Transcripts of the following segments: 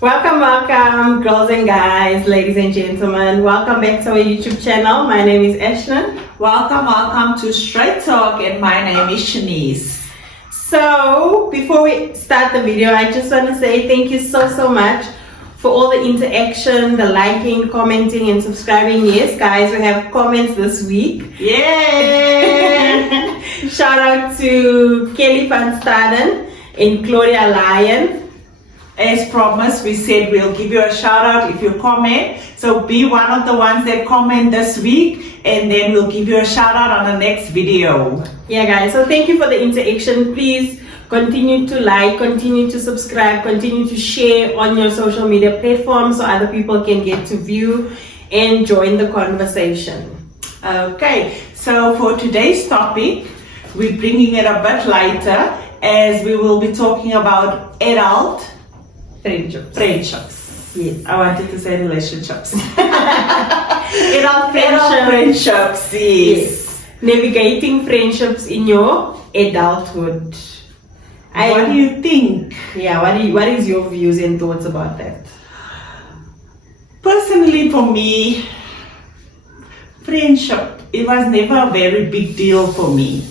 Welcome, girls and guys, ladies and gentlemen. Welcome back to our YouTube channel. My name is Ashlyn. Welcome to Straight Talk, and my name is Shenise. So, before we start the video, I just want to say thank you so much for all the interaction, the liking, commenting, and subscribing. Yes, guys, we have comments this week. Yay! Shout out to Kelly van Staden and Claudia Lyon. As promised, we said we'll give you a shout out if you comment. So be one of the ones that comment this week, and then we'll give you a shout out on the next video. Yeah, guys, so thank you for the interaction. Please continue to like, continue to subscribe, continue to share on your social media platforms so other people can get to view and join the conversation. Okay, so for today's topic, we're bringing it a bit lighter, as we will be talking about adult friendships. Yes. I wanted to say relationships. Adult friendships, yes. Navigating friendships in your adulthood. What do you think? Yeah, what is your views and thoughts about that? Personally, for me, friendship, it was never a very big deal for me.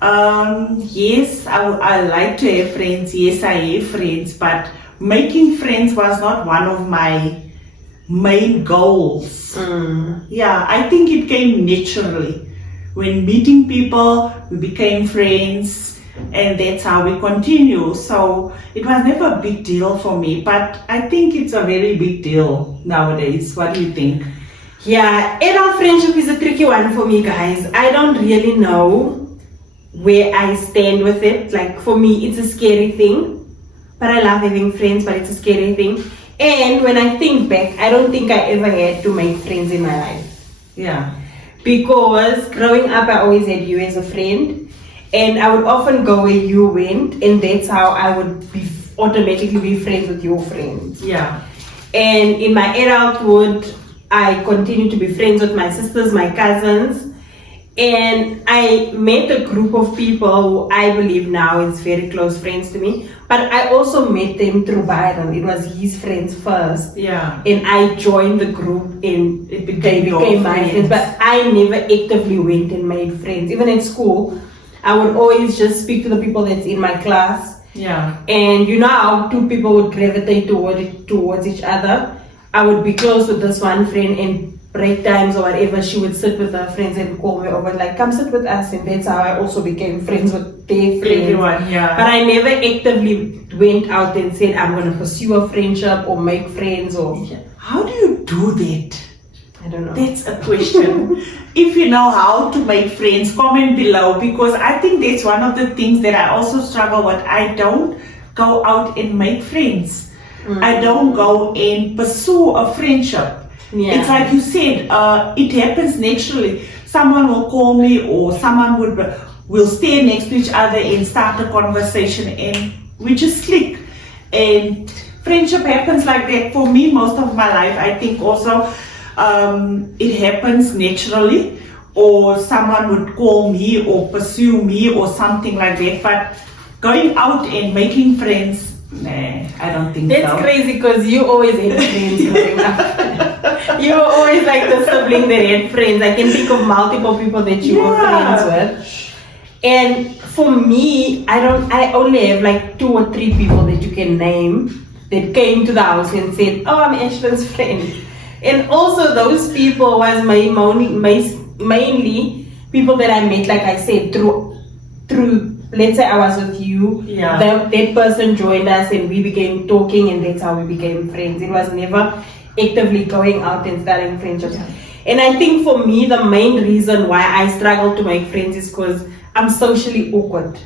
Yes, I like to have friends. Yes, I have friends, but making friends was not one of my main goals. Yeah, I think it came naturally. When meeting people, we became friends, and that's how we continue. So it was never a big deal for me, but I think it's a very big deal nowadays. What do you think? Yeah, adult friendship is a tricky one for me, guys. I don't really know where I stand with it. Like, for me, it's a scary thing, but I love having friends, but it's a scary thing. And when I think back, I don't think I ever had to make friends in my life. Yeah. Because growing up, I always had you as a friend, and I would often go where you went, and that's how I would automatically be friends with your friends. Yeah. And in my adulthood, I continued to be friends with my sisters, my cousins, and I met a group of people who I believe now is very close friends to me. But I also met them through Byron. It was his friends first. Yeah. And I joined the group, and they became my friends. But I never actively went and made friends. Even in school, I would always just speak to the people that's in my class. Yeah. And you know how two people would gravitate towards each other. I would be close with this one friend, and break times or whatever, she would sit with her friends and call me over, like, come sit with us. And that's how I also became friends with their friends. Everyone, yeah. But I never actively went out and said, I'm going to pursue a friendship or make friends. Or How do you do that? I don't know. That's a question. If you know how to make friends, comment below, because I think that's one of the things that I also struggle with. I don't go out and make friends. I don't go and pursue a friendship. Yeah. It's like you said, it happens naturally. Someone will call me, or someone will stand next to each other and start a conversation, and we just click. And friendship happens like that. For me, most of my life, I think also it happens naturally, or someone would call me or pursue me or something like that. But going out and making friends, nah, I don't think so. That's crazy, because you always had friends growing up. You were always like the sibling that had friends. I can think of multiple people that you were friends with. And for me, I only have like 2 or 3 people that you can name that came to the house and said, oh, I'm Ashlyn's friend. And also those people was mainly people that I met, like I said, through let's say I was with you, that person joined us and we began talking, and that's how we became friends. It was never actively going out and starting friendships. Yeah. And I think for me, the main reason why I struggle to make friends is because I'm socially awkward.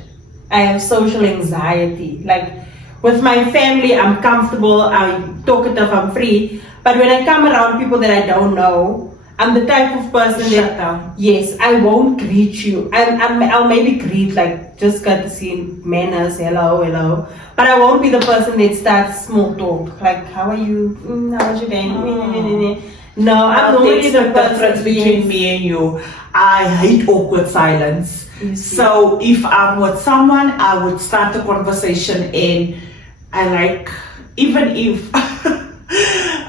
I have social anxiety. Like, with my family, I'm comfortable, I'm talkative, I'm free. But when I come around people that I don't know, I'm the type of person Shut down. yes, I won't greet you. I'll maybe greet like just courtesy, manners, hello. But I won't be the person that starts small talk. Like, how are you? How was your day? No, I'm normally the difference between me and you. I hate awkward silence. So if I'm with someone, I would start a conversation, and I like, even if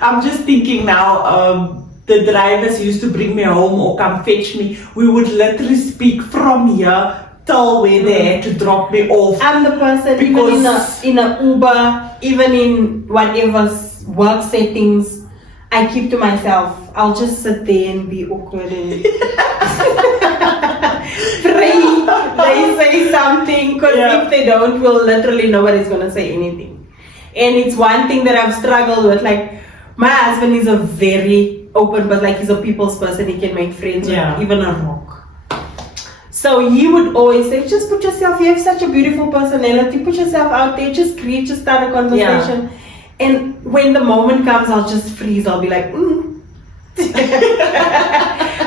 I'm just thinking now, the drivers used to bring me home or come fetch me, we would literally speak from here till where they had to drop me off. I'm the person, because even in a Uber, even in whatever work settings, I keep to myself. I'll just sit there and be awkward and pray they say something, because if they don't, we'll literally nobody's gonna say anything. And it's one thing that I've struggled with. Like, my husband is a very open, but like, he's a people's person. He can make friends with even a rock. So he would always say, just put yourself, you have such a beautiful personality, put yourself out there, just greet, just start a conversation. And when the moment comes, I'll just freeze. I'll be like,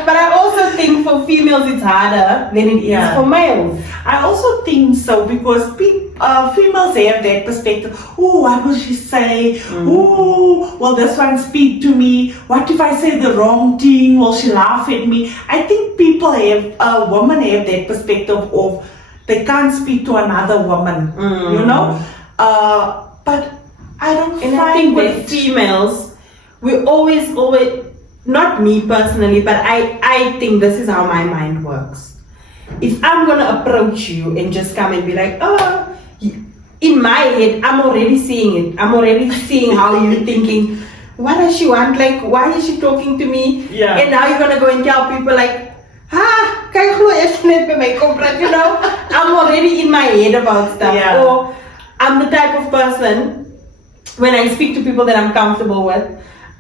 But I also think for females it's harder than it is for males. I also think so, because females have that perspective. Oh, what will she say? Oh, will this one speak to me? What if I say the wrong thing? Will she laugh at me? I think women have that perspective of they can't speak to another woman, you know? But I don't and find I think with females, we always, not me personally, but I think this is how my mind works. If I'm gonna approach you and just come and be like, oh, in my head, I'm already seeing it. I'm already seeing how you're thinking. What does she want? Like, why is she talking to me? Yeah. And now you're gonna go and tell people like, kijk hoe echt net bij mij komt, you know? I'm already in my head about stuff. Yeah. Or I'm the type of person, when I speak to people that I'm comfortable with,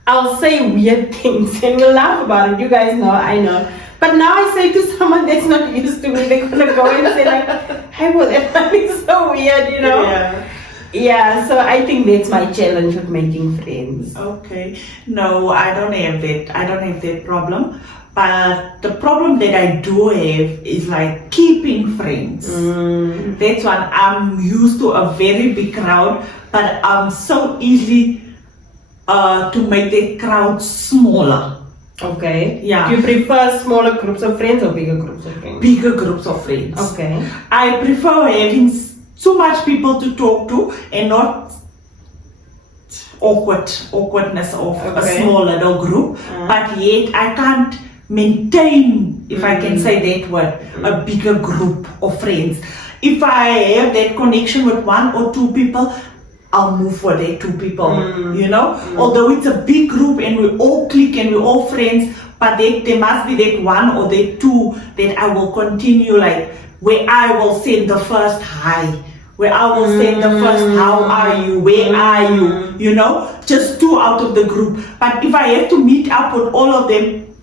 I'll say weird things and we'll laugh about it. You guys know, I know. But now I say to someone that's not used to me, they're gonna go and say like, hey, well, that is so weird, you know? Yeah, so I think that's my challenge with making friends. Okay. No, I don't have that. I don't have that problem. But the problem that I do have is like keeping friends. That's one. I'm used to a very big crowd, but I'm so easy to make the crowd smaller. Okay. Yeah. Do you prefer smaller groups of friends or bigger groups of friends? Bigger groups of friends. Okay. I prefer having too much people to talk to and not awkwardness of a small little group. But yet I can't maintain, if I can say that word, a bigger group of friends. If I have that connection with one or two people, I'll move for that two people, you know? Although it's a big group and we all click and we're all friends, but there must be that one or that two that I will continue, like, where I will send the first hi, where I will send the first how are you, where are you, you know? Just two out of the group. But if I have to meet up with all of them,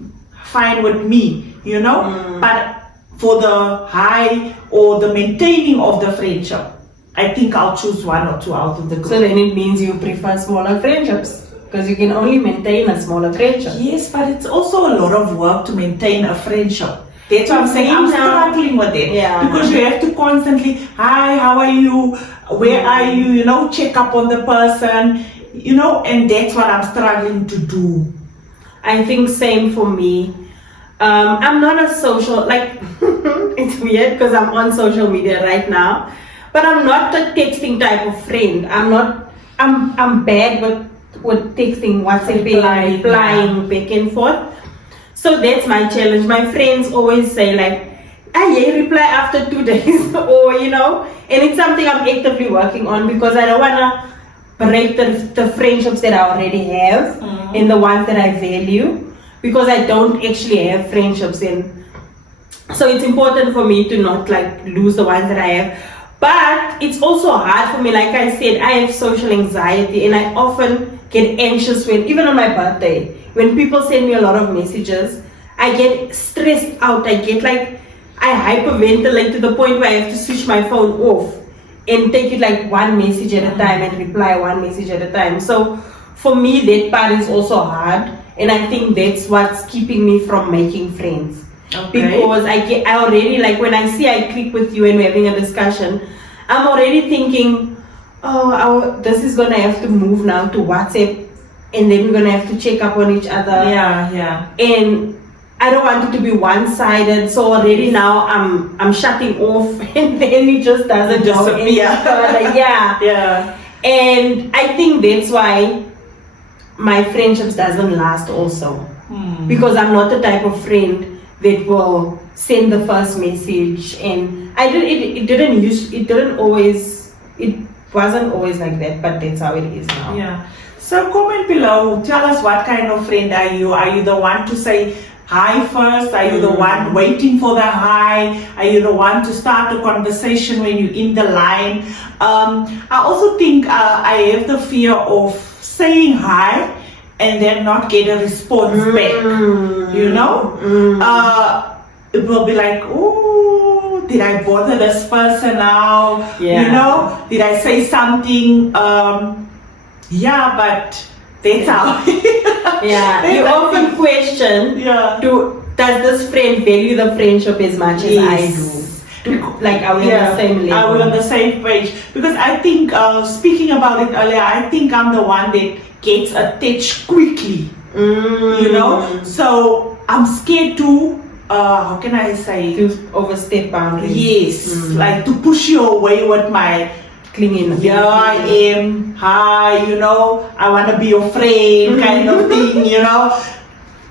fine with me, you know? But for the hi or the maintaining of the friendship, I think I'll choose one or two out of the group. So then it means you prefer smaller friendships, because you can only maintain a smaller friendship. Yes, but it's also a lot of work to maintain a friendship. That's what I'm saying. I'm struggling with it. Yeah. Because you have to constantly, hi, how are you? Where are you? You know, check up on the person, you know, and that's what I'm struggling to do. I think same for me. I'm not a social, like, it's weird because I'm on social media right now, but I'm not the texting type of friend. I'm bad with texting, WhatsApp, replying back and forth. So that's my challenge. My friends always say like, I reply after 2 days or, you know, and it's something I'm actively working on, because I don't want to break the friendships that I already have and the ones that I value, because I don't actually have friendships in. So it's important for me to not like lose the ones that I have. But it's also hard for me, like I said, I have social anxiety and I often get anxious when, even on my birthday, when people send me a lot of messages, I get stressed out. I get like, I hyperventilate to the point where I have to switch my phone off and take it like one message at a time and reply one message at a time. So for me, that part is also hard. and I think that's what's keeping me from making friends. Okay. Because I already, like when I see I click with you and we're having a discussion, I'm already thinking, this is gonna have to move now to WhatsApp, and then we're gonna have to check up on each other. Yeah. And I don't want it to be one-sided, so already now I'm shutting off, and then it just doesn't disappear. Yeah. And I think that's why my friendships doesn't last also, because I'm not the type of friend that will send the first message, and it wasn't always like that, but that's how it is now. Yeah. So comment below, tell us what kind of friend are you? Are you the one to say hi first? Are you the one waiting for the hi? Are you the one to start a conversation when you're in the line? I also think I have the fear of saying hi and then not get a response back. You know? It will be like, oh, did I bother this person now? Yeah. You know? Did I say something? Yeah, but that's how. Yeah, you often question, does this friend value the friendship as much as I do? Like, are we on the same level? Are we on the same page? Because I think, speaking about it earlier, I think I'm the one that gets attached quickly. You know? So I'm scared to, how can I say? To overstep boundaries. Yes, like to push you away with my clinging. Yeah, I am. Hi, you know, I want to be your friend, kind of thing, you know.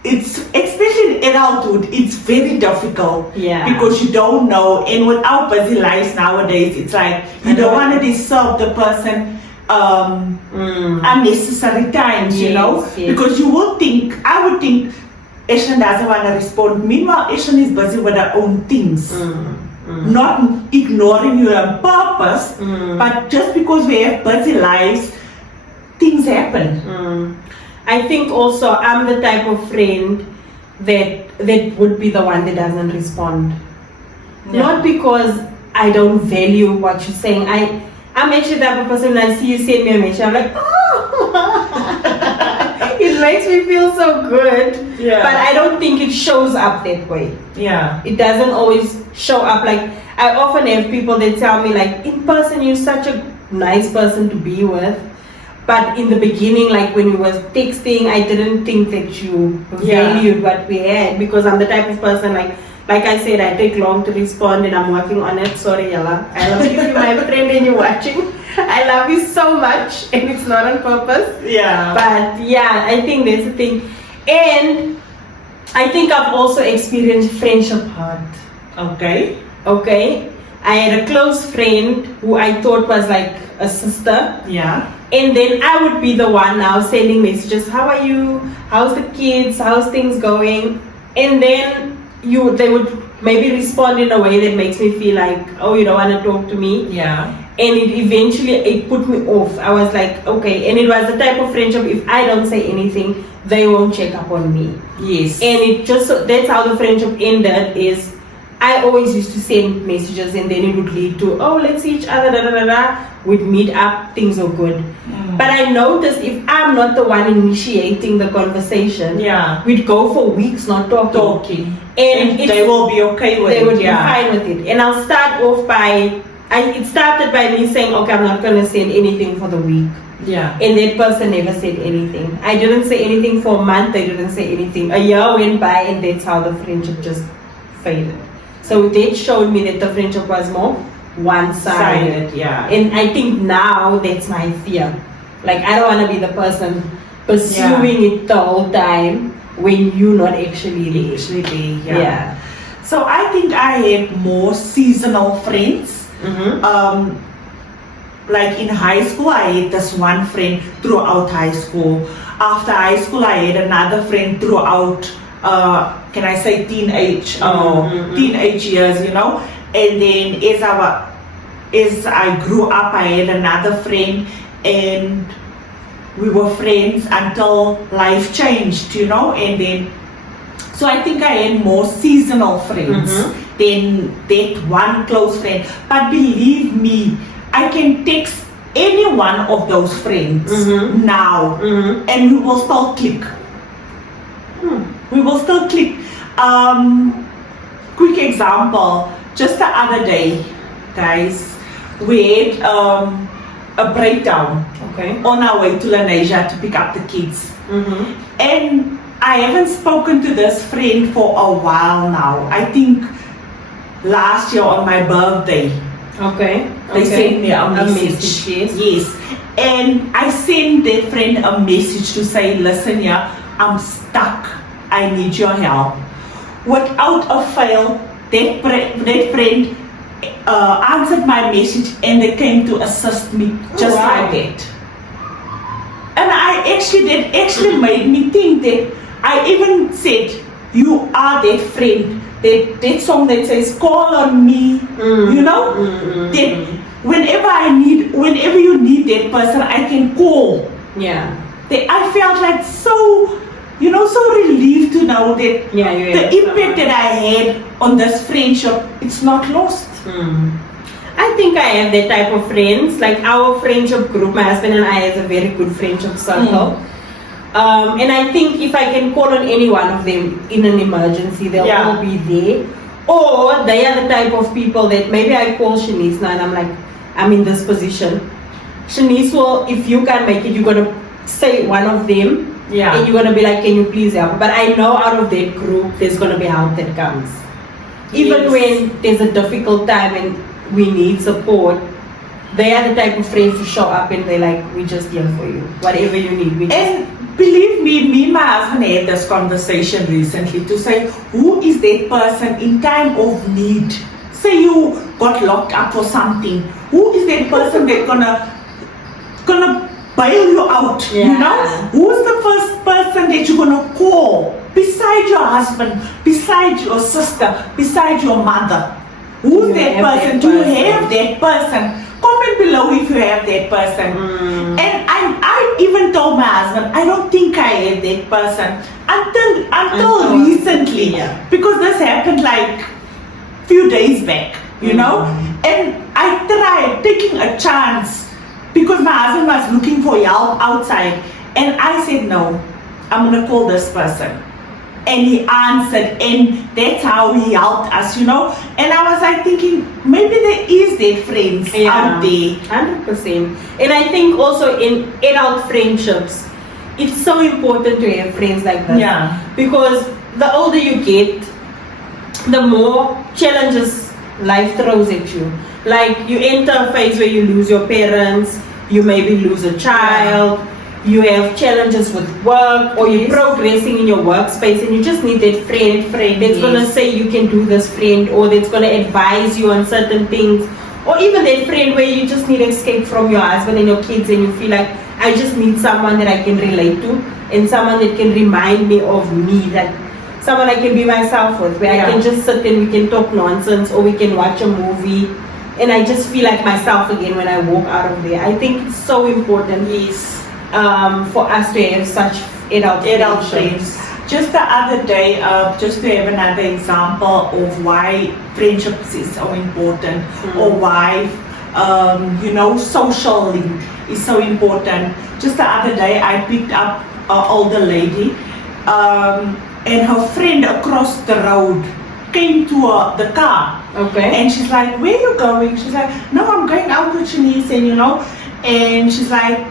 It's, especially in adulthood, it's very difficult. Yeah. Because you don't know, and with our busy lives nowadays, it's like you don't want to disturb the person unnecessary times, you know. Yes. Because you will think, I would think, Ashlyn doesn't want to respond. Meanwhile, Ashlyn is busy with her own things. Not ignoring you on purpose, but just because we have busy lives, things happen. I think also I'm the type of friend that would be the one that doesn't respond. Not because I don't value what you're saying. I'm actually the type of person, when I see you send me a message, I'm like, it makes me feel so good. Yeah. But I don't think it shows up that way. Yeah. It doesn't always show up. Like, I often have people that tell me, like, in person you're such a nice person to be with, but in the beginning, like when we was texting, I didn't think that you valued what we had, because I'm the type of person, like I said, I take long to respond, and I'm working on it. Sorry, Yala, I love you. If you're my friend and you're watching, I love you so much, and it's not on purpose. Yeah. But yeah, I think that's the thing. And I think I've also experienced friendship hurt. Okay. I had a close friend who I thought was like a sister. Yeah. And then I would be the one now sending messages. How are you? How's the kids? How's things going? And then they would maybe respond in a way that makes me feel like, oh, you don't want to talk to me. Yeah. And it put me off. I was like, okay. And it was the type of friendship, if I don't say anything, they won't check up on me. Yes. And that's how the friendship ended, is I always used to send messages, and then it would lead to, oh, let's see each other, we'd meet up, things are good. But I noticed if I'm not the one initiating the conversation, we'd go for weeks not talking. And they will be okay with it. They would be fine with it. And I'll start off it started by me saying, okay, I'm not going to send anything for the week. Yeah. And that person never said anything. I didn't say anything for a month, they didn't say anything. A year went by, and that's how the friendship just faded. So that showed me that the friendship was more one-sided. And I think now that's my fear. Like, I don't want to be the person pursuing it the whole time when you're not actually there. So I think I had more seasonal friends. Like in high school, I had this one friend throughout high school. After high school, I had another friend throughout can I say teenage years, you know. And then as I grew up, I had another friend, and we were friends until life changed, you know. And then, so I think I had more seasonal friends than that one close friend. But believe me, I can text any one of those friends now, and we will still click. We will still click. Quick example, just the other day, guys, we had a breakdown on our way to Lenasia to pick up the kids. And I haven't spoken to this friend for a while now. I think last year on my birthday. They sent me a message. Yes. And I sent that friend a message to say, listen here, I'm stuck. I need your help. Without a fail, that friend answered my message and they came to assist me just like that. And that actually made me think that I even said, you are that friend. That song that says, call on me, you know, that whenever you need that person, I can call. Yeah. I felt like so relieved to know that the impact that I had on this friendship, it's not lost. I think I have that type of friends. Like our friendship group, my husband and I have a very good friendship circle. And I think if I can call on any one of them in an emergency, they'll all be there. Or they are the type of people that maybe I call Shenise now and I'm like, I'm in this position. Shenise will, if you can't make it, you're going to say one of them. And you're going to be like, can you please help? But I know out of that group, there's going to be help that comes. Even when there's a difficult time and we need support, they are the type of friends who show up and they're like, we're just here for you. Whatever you need. And believe me and my husband had this conversation recently to say, who is that person in time of need? Say you got locked up for something. Who is that person that's gonna bail you out? You know? Who's the first person that you're gonna call? Beside your husband, beside your sister, beside your mother. Who's that person? Do you have that person? Comment below if you have that person. And I even told my husband, I don't think I have that person until recently, because this happened like few days back, you know. And I tried taking a chance because my husband was looking for help outside, and I said no, I'm gonna call this person. And he answered, and that's how he helped us, you know. And I was like thinking, maybe there is that friends out there. 100%. And I think also in adult friendships, it's so important to have friends like that. Because the older you get, the more challenges life throws at you. Like you enter a phase where you lose your parents, you maybe lose a child, you have challenges with work, or you're progressing in your workspace and you just need that friend that's going to say you can do this, friend, or that's going to advise you on certain things, or even that friend where you just need escape from your husband and your kids and you feel like, I just need someone that I can relate to and someone that can remind me of me, that someone I can be myself with, where I can just sit and we can talk nonsense or we can watch a movie and I just feel like myself again when I walk out of there. I think it's so important for us to have such adult friends. Just the other day, just to have another example of why friendships is so important, or why social link is so important. Just the other day, I picked up an older lady, and her friend across the road came to the car. And she's like, where are you going? She's like, no, I'm going out with Shenise, and she's like,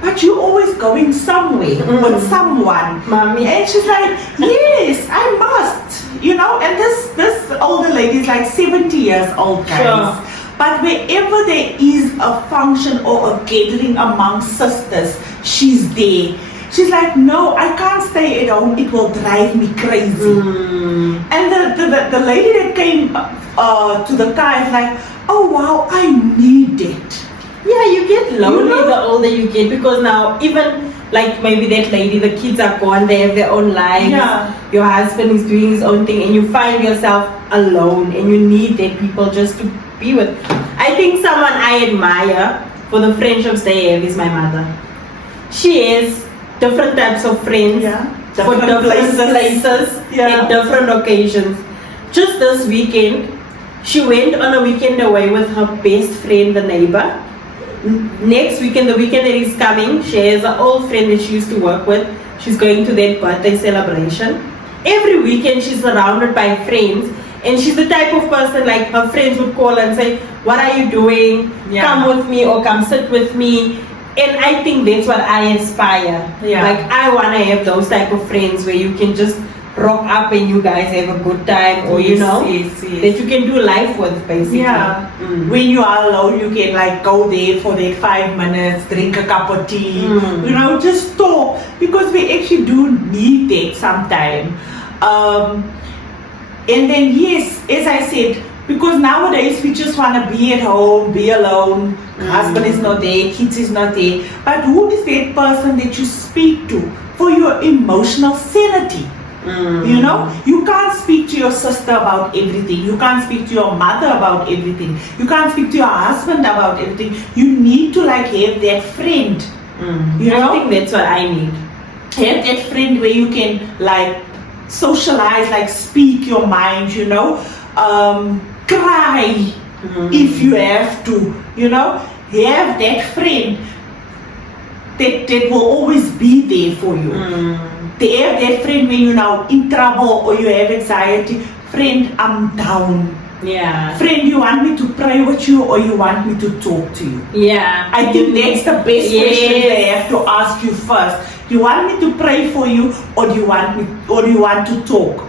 but you're always going somewhere with someone, mommy. And she's like, yes, I must, and this older lady is like 70 years old, guys. But wherever there is a function or a gathering among sisters, she's there. She's like, no, I can't stay at home, it will drive me crazy. And the lady that came to the car is like, oh wow, I need it. Yeah, you get lonely the older you get, because now even like maybe that lady, the kids are gone, they have their own lives, your husband is doing his own thing, and you find yourself alone and you need that people just to be with. I think someone I admire for the friendships they have is my mother. She has different types of friends for different places at different occasions. Just this weekend, she went on a weekend away with her best friend, the neighbor. Next weekend, the weekend that is coming, she has an old friend that she used to work with. She's going to their birthday celebration. every weekend she's surrounded by friends, and she's the type of person like her friends would call and say, "What are you doing? Come with me or come sit with me." And I think that's what I aspire. Like I wanna have those type of friends where you can just rock up and you guys have a good time, or that you can do life with, basically. When you are alone, you can like go there for that 5 minutes, drink a cup of tea, just talk, because we actually do need that sometime. And then yes, as I said, because nowadays we just want to be at home, be alone, husband is not there, kids is not there, but who is that person that you speak to for your emotional sanity? You can't speak to your sister about everything. You can't speak to your mother about everything. You can't speak to your husband about everything. You need to like have that friend. I think that's what I need. Have that friend where you can like socialize, like speak your mind, cry if you have to, have that friend that will always be there for you. They have that friend when you're now in trouble or you have anxiety. Friend, I'm down. Friend, you want me to pray with you or you want me to talk to you? I think that's the best question they have to ask you first. Do you want me to pray for you, or do you want to talk?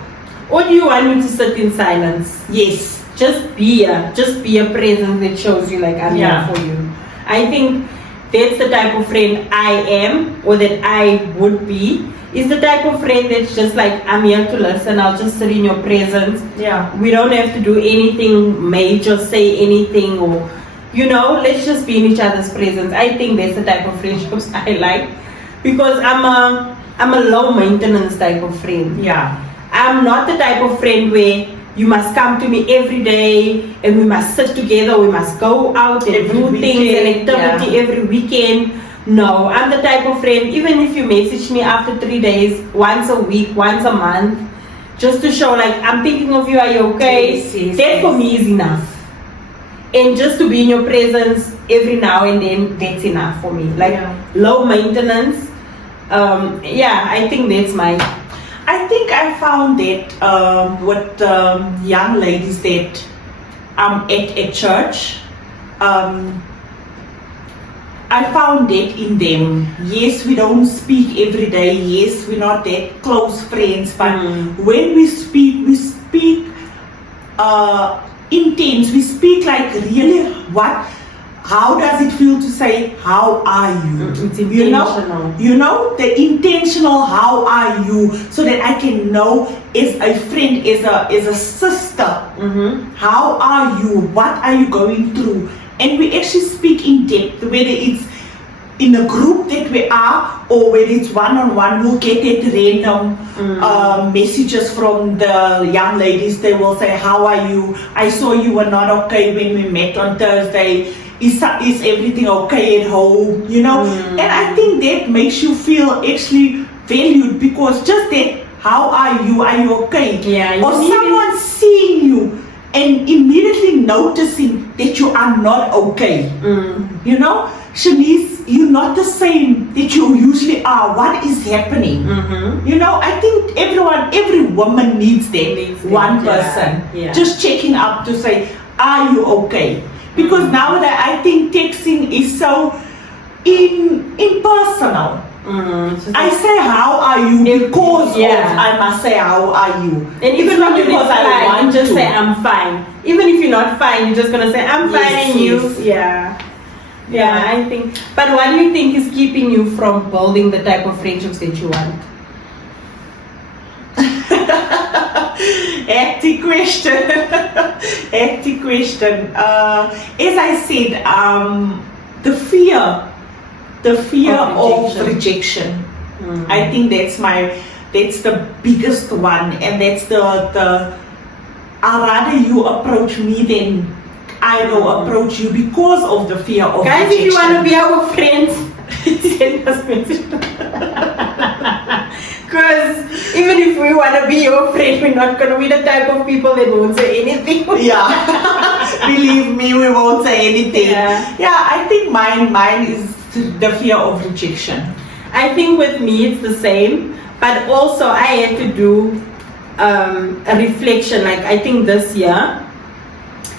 Or do you want me to sit in silence? Yes. Just be a presence that shows you like I'm here for you. I think that's the type of friend I am, or that I would be. Is the type of friend that's just like, I'm here to listen, I'll just sit in your presence. We don't have to do anything major, say anything, or let's just be in each other's presence. I think that's the type of friendships I like, because I'm a low maintenance type of friend. I'm not the type of friend where you must come to me every day and we must sit together, we must go out and do things and activity every weekend. No, I'm the type of friend, even if you message me after 3 days, once a week, once a month, just to show like, I'm thinking of you, are you okay? That for me is enough. And just to be in your presence every now and then, that's enough for me. Like low maintenance. I think that's my... I think I found that with young ladies that I'm at church, I found that in them. Yes, we don't speak every day. Yes, we're not that close friends. But when we speak intense. We speak like really how does it feel to say, how are you? It's intentional. You know, the intentional how are you, so that I can know as a friend, as a sister, how are you? What are you going through? And we actually speak in depth, whether it's in a group that we are or whether it's one-on-one. We'll get that random messages from the young ladies. They will say, how are you? I saw you were not okay when we met on Thursday. Is everything okay at home? You know, and I think that makes you feel actually valued, because just that, how are you? Are you okay? Yeah, or someone seeing you and immediately noticing that you are not okay. You know, Shenise, you're not the same that you usually are. What is happening? You know, I think every woman needs that one person just checking up to say, are you okay? Because nowadays I think texting is so impersonal. I say how are you because of I must say how are you. And even when you reply, you just say I'm fine. Even if you're not fine, you're just gonna say I'm fine, and you I think. But what do you think is keeping you from building the type of friendships that you want? Active question. Active question. As I said, the fear of rejection. I think that's the biggest one, and that's the I'd rather you approach me than I will approach you, because of the fear of rejection. Guys, if you want to be our friends, send us message. Because even if we want to be your friend, we're not going to be the type of people that won't say anything. Believe me, we won't say anything. I think mine is the fear of rejection. I think with me it's the same, but also I had to do a reflection. Like I think this year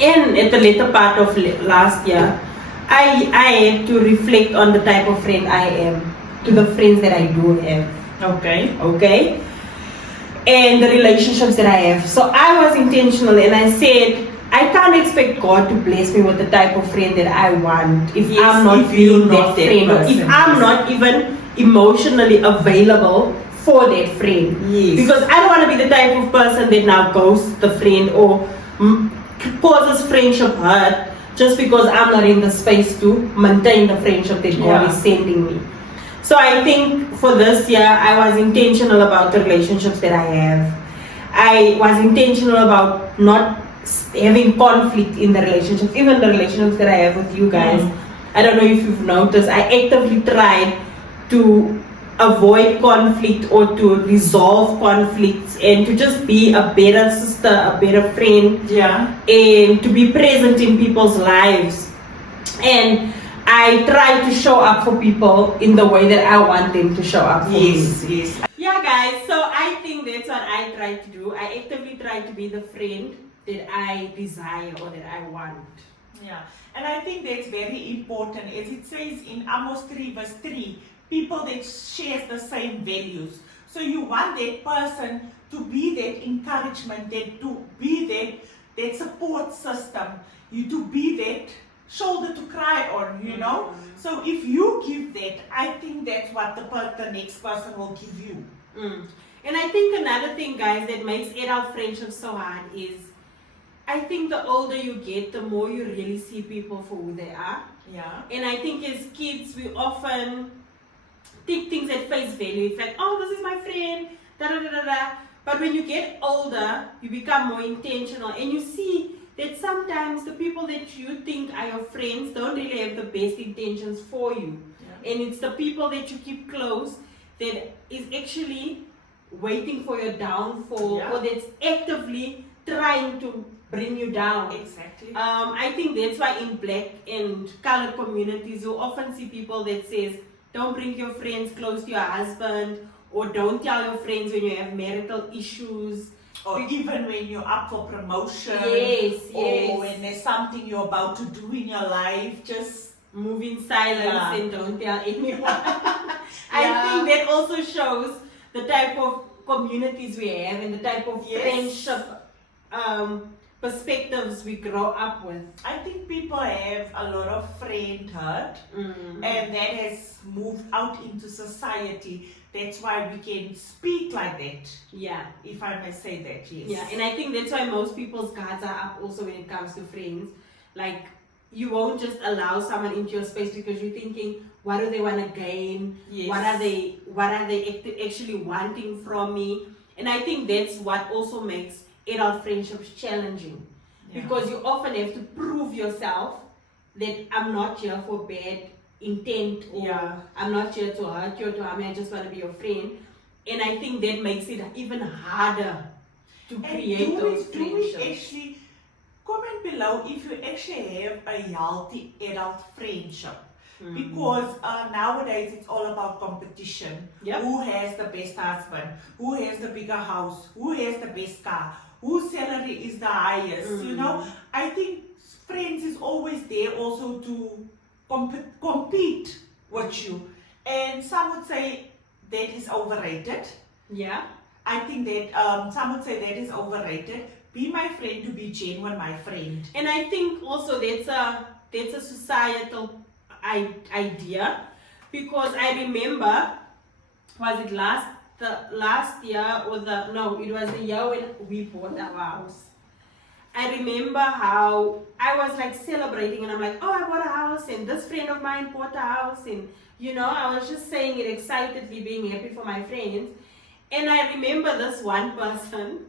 and at the later part of last year, I had to reflect on the type of friend I am, to the friends that I do have. Okay, and the relationships that I have. So I was intentional and I said, I can't expect God to bless me with the type of friend that I want if I'm not being that friend, or if I'm not even emotionally available for that friend. Yes. Because I don't want to be the type of person that now ghosts the friend or causes friendship hurt just because I'm not in the space to maintain the friendship that God is sending me. So I think for this year, I was intentional about the relationships that I have. I was intentional about not having conflict in the relationship, even the relationships that I have with you guys. I don't know if you've noticed, I actively tried to avoid conflict or to resolve conflicts and to just be a better sister, a better friend, and to be present in people's lives. And I try to show up for people in the way that I want them to show up for me. Yes. Yeah, guys, so I think that's what I try to do. I actively try to be the friend that I desire or that I want. Yeah, and I think that's very important. As it says in Amos 3 verse 3, people that share the same values. So you want that person to be that encouragement, that to be that support system, you to be that shoulder to cry on, you know. So if you give that, I think that's what the next person will give you. And I think another thing, guys, that makes adult friendship so hard is, I think the older you get, the more you really see people for who they are. Yeah. And I think as kids, we often take things at face value. It's like, oh, this is my friend, da da da da da. But when you get older, you become more intentional and you see that sometimes the people that you think are your friends don't really have the best intentions for you. And it's the people that you keep close that is actually waiting for your downfall or that's actively trying to bring you down. Exactly. I think that's why in black and colored communities you often see people that says, don't bring your friends close to your husband, or don't tell your friends when you have marital issues. Or even when you're up for promotion. Or when there's something you're about to do in your life, just move in silence and don't tell anyone. I think that also shows the type of communities we have and the type of friendship perspectives we grow up with. I think people have a lot of friend hurt and that has moved out into society. That's why we can speak like that. Yeah. If I may say that, yes. Yeah, and I think that's why most people's guards are up also when it comes to friends. Like, you won't just allow someone into your space because you're thinking, what do they want to gain? Yes. What are they actually wanting from me? And I think that's what also makes adult friendships challenging. Because you often have to prove yourself that I'm not here for bad intent, or I'm not here to hurt you or to harm you, I just want to be your friend. And I think that makes it even harder to create those friendships. Do we actually comment below if you actually have a healthy adult friendship? Because nowadays it's all about competition. Who has the best husband? Who has the bigger house? Who has the best car? Whose salary is the highest? You know, I think friends is always there also to compete with you. And some would say that is overrated. Yeah. I think that some would say that is overrated. Be my friend to be genuine, my friend. And I think also that's a societal idea, because I remember, was it last year or it was the year when we bought our house. I remember how I was like celebrating and I'm like, oh, I bought a house and this friend of mine bought a house, and you know, I was just saying it excitedly, being happy for my friends. And I remember this one person,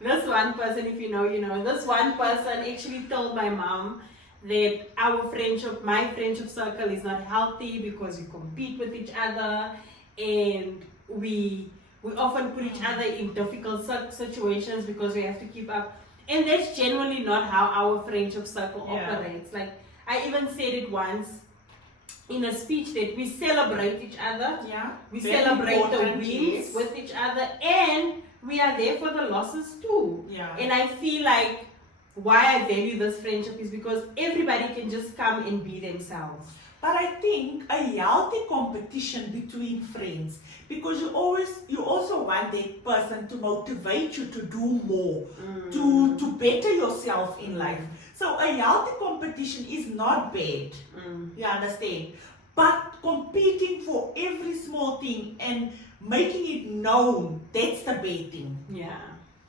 if you know, you know, this one person actually told my mom that my friendship circle is not healthy because we compete with each other and we often put each other in difficult situations because we have to keep up. And that's generally not how our friendship circle operates. Like, I even said it once in a speech that we celebrate each other. We celebrate the wins with each other, and we are there for the losses too. Yeah. And I feel like why I value this friendship is because everybody can just come and be themselves. But I think a healthy competition between friends, because you also want that person to motivate you to do more, to better yourself in life. So a healthy competition is not bad. You understand? But competing for every small thing and making it known, that's the bad thing.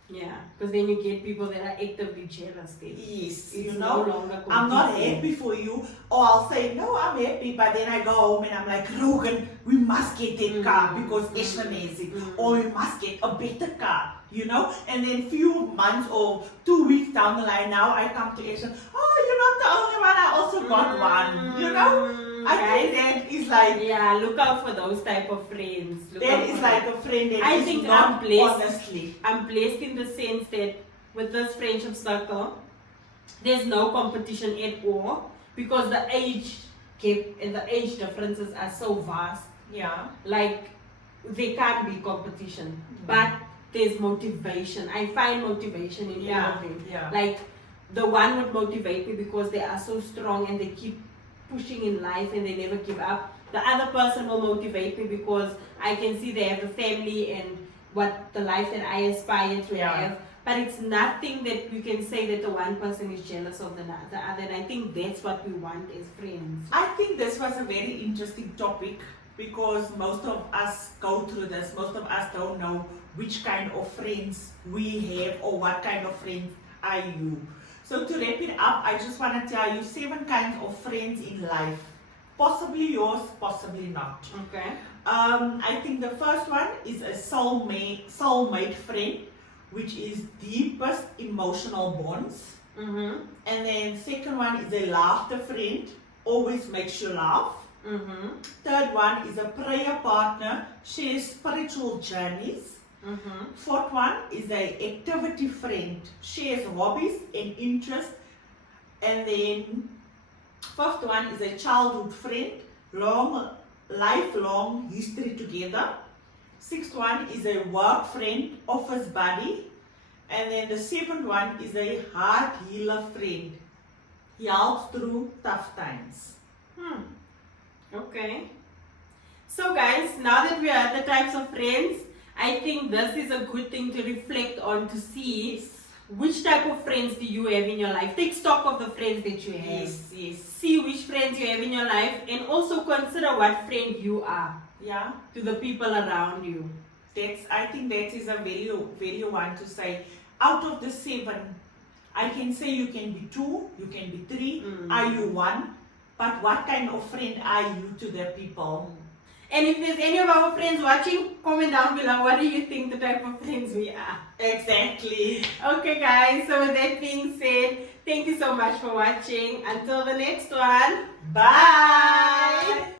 Yeah, because then you get people that are actively jealous. Yes, it's you no know, longer I'm not competing. happy for you, or I'll say, no, I'm happy, but then I go home and I'm like, Rogan, we must get that car because Ashlyn has it, or we must get a better car, you know, and then few months or 2 weeks down the line, now I come to Ashlyn, oh, you're not the only one, I also got one, you know. I think that is like, yeah, look out for those type of friends. That is like a friend that I is think not I'm blessed. honestly. I'm blessed in the sense that with this friendship circle, there's no competition at all because the age gap and the age differences are so vast. Yeah. Like there can't be competition, but there's motivation. I find motivation in all of them. Yeah. Like the one would motivate me because they are so strong and they keep pushing in life and they never give up. The other person will motivate me because I can see they have a family and what the life that I aspire to have. But it's nothing that you can say that the one person is jealous of the other. And I think that's what we want as friends. I think this was a very interesting topic because most of us go through this. Most of us don't know which kind of friends we have or what kind of friends are you. So to wrap it up, I just want to tell you 7 kinds of friends in life. Possibly yours, possibly not. Okay. I think the first one is a soulmate friend, which is deepest emotional bonds. And then second one is a laughter friend, always makes you laugh. Third one is a prayer partner, shares spiritual journeys. Fourth one is a activity friend, shares hobbies and interests. And then fifth one is a childhood friend, lifelong history together. Sixth one is a work friend, office buddy. And then the seventh one is a heart healer friend. He helps through tough times. Okay. So guys, now that we are the types of friends, I think this is a good thing to reflect on to see which type of friends do you have in your life. Take stock of the friends that you have. See which friends you have in your life and also consider what friend you are to the people around you. I think that is a very one to say. Out of the 7, I can say you can be 2, you can be 3, are you 1? But what kind of friend are you to the people? And if there's any of our friends watching, comment down below what do you think the type of friends we are. Exactly. Okay guys, so with that being said, thank you so much for watching. Until the next one, Bye.